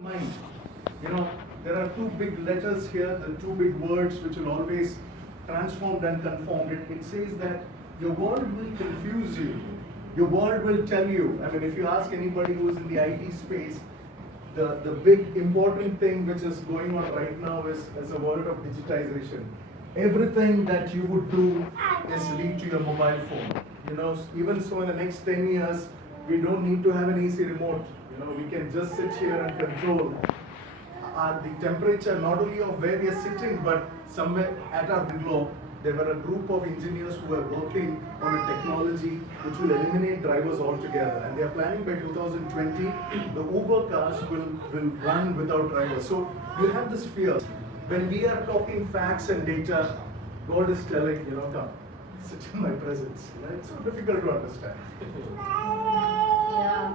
mind. You know, there are two big letters here, the two big words which will always transformed and conformed. It says that your world will confuse you. Your world will tell you. I mean, if you ask anybody who is in the IT space, the big important thing which is going on right now is a world of digitization. Everything that you would do is lead to your mobile phone. You know, even so in the next 10 years, we don't need to have an AC remote. You know, we can just sit here and control the temperature not only of where we are sitting, but somewhere at our globe. There were a group of engineers who were working on a technology which will eliminate drivers altogether. And they are planning by 2020, the Uber cars will run without drivers. So you have this fear. When we are talking facts and data, God is telling, you know, come, sit in my presence. You know, it's so difficult to understand. Yeah.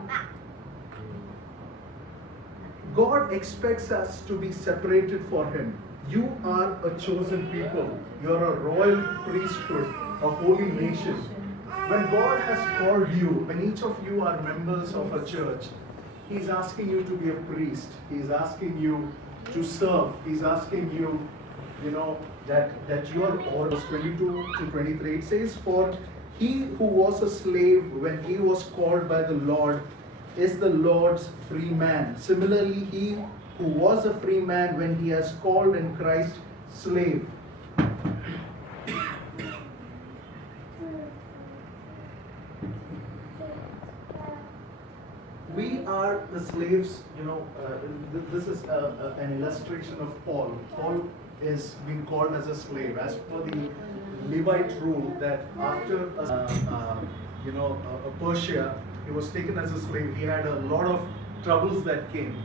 God expects us to be separated for Him. You are a chosen people. You're a royal priesthood, a holy nation. When God has called you, when each of you are members of a church, He's asking you to be a priest. He's asking you to serve. He's asking you, you know, that your orders 22 to 23. It says, for he who was a slave when he was called by the Lord is the Lord's free man. Similarly, he who was a free man when he has called in Christ slave. We are the slaves, you know, this is an illustration of Paul. Paul is being called as a slave. As per the Levite rule that after, Persia, he was taken as a slave. He had a lot of troubles that came.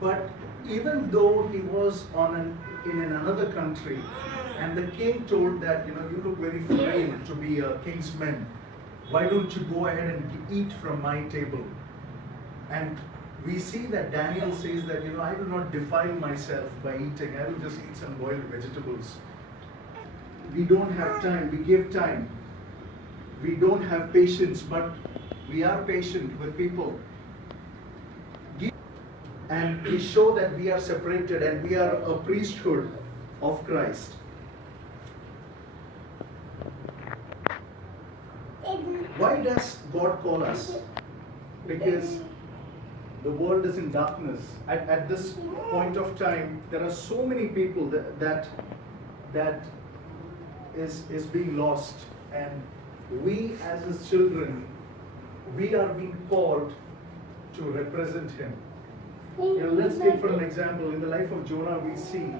But even though he was in another country, and the king told that, you know, you look very frail to be a king's man. Why don't you go ahead and eat from my table? And we see that Daniel says that, you know, I will not defile myself by eating. I will just eat some boiled vegetables. We don't have time. We give time. We don't have patience, but we are patient with people. And we show that we are separated and we are a priesthood of Christ. Why does God call us? Because the world is in darkness. At this point of time, there are so many people that is being lost. And we as His children, we are being called to represent Him. You know, let's take for an example, in the life of Jonah, we see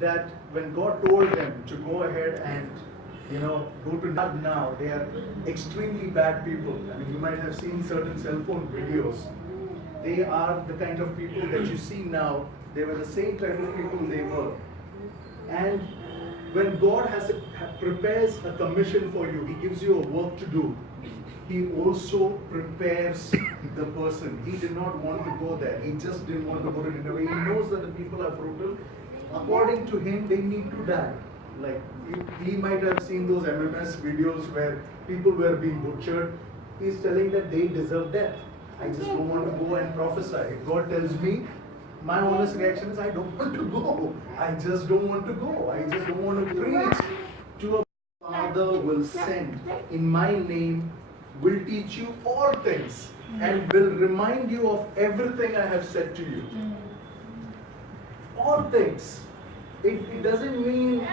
that when God told them to go ahead and, you know, go to Nineveh now, they are extremely bad people. I mean, you might have seen certain cell phone videos. They are the kind of people that you see now. They were the same type of people they were. And when God prepares a commission for you, He gives you a work to do. He also prepares the person. He did not want to go there. He just didn't want to go to Nineveh. He knows that the people are brutal. According to him, they need to die. Like, he might have seen those MMS videos where people were being butchered. He's telling that they deserve death. I just don't want to go and prophesy. If God tells me, my honest reaction is, I don't want to go. I just don't want to go. I just don't want to preach to a Father will send in my name, will teach you all things and will remind you of everything I have said to you. All things. It doesn't mean,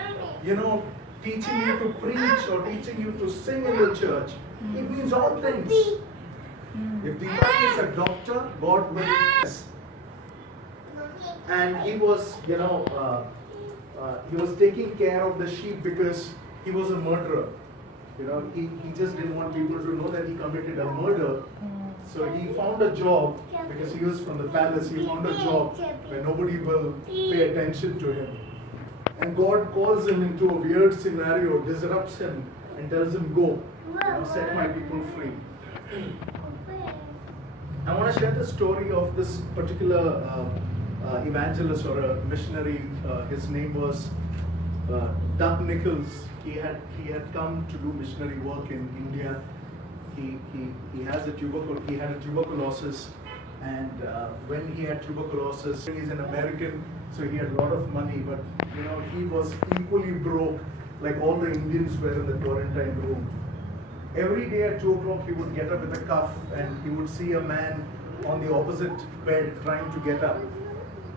you know, teaching you to preach or teaching you to sing in the church. It means all things. If the guy is a doctor, God will bless. And he was, you know, he was taking care of the sheep because he was a murderer. You know, he just didn't want people to know that he committed a murder. So he found a job, because he was from the palace, he found a job where nobody will pay attention to him. And God calls him into a weird scenario, disrupts him and tells him, go, you know, set my people free. I want to share the story of this particular evangelist or a missionary. His name was Doug Nichols. He had come to do missionary work in India. He had a tuberculosis, And when he had tuberculosis, he's an American, so he had a lot of money, but he was equally broke, like all the Indians were in the quarantine room. Every day at 2 o'clock, he would get up with a cough, and he would see a man on the opposite bed trying to get up.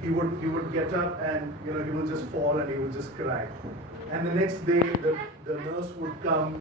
He would get up, and he would just fall, and he would just cry. And the next day, the nurse would come.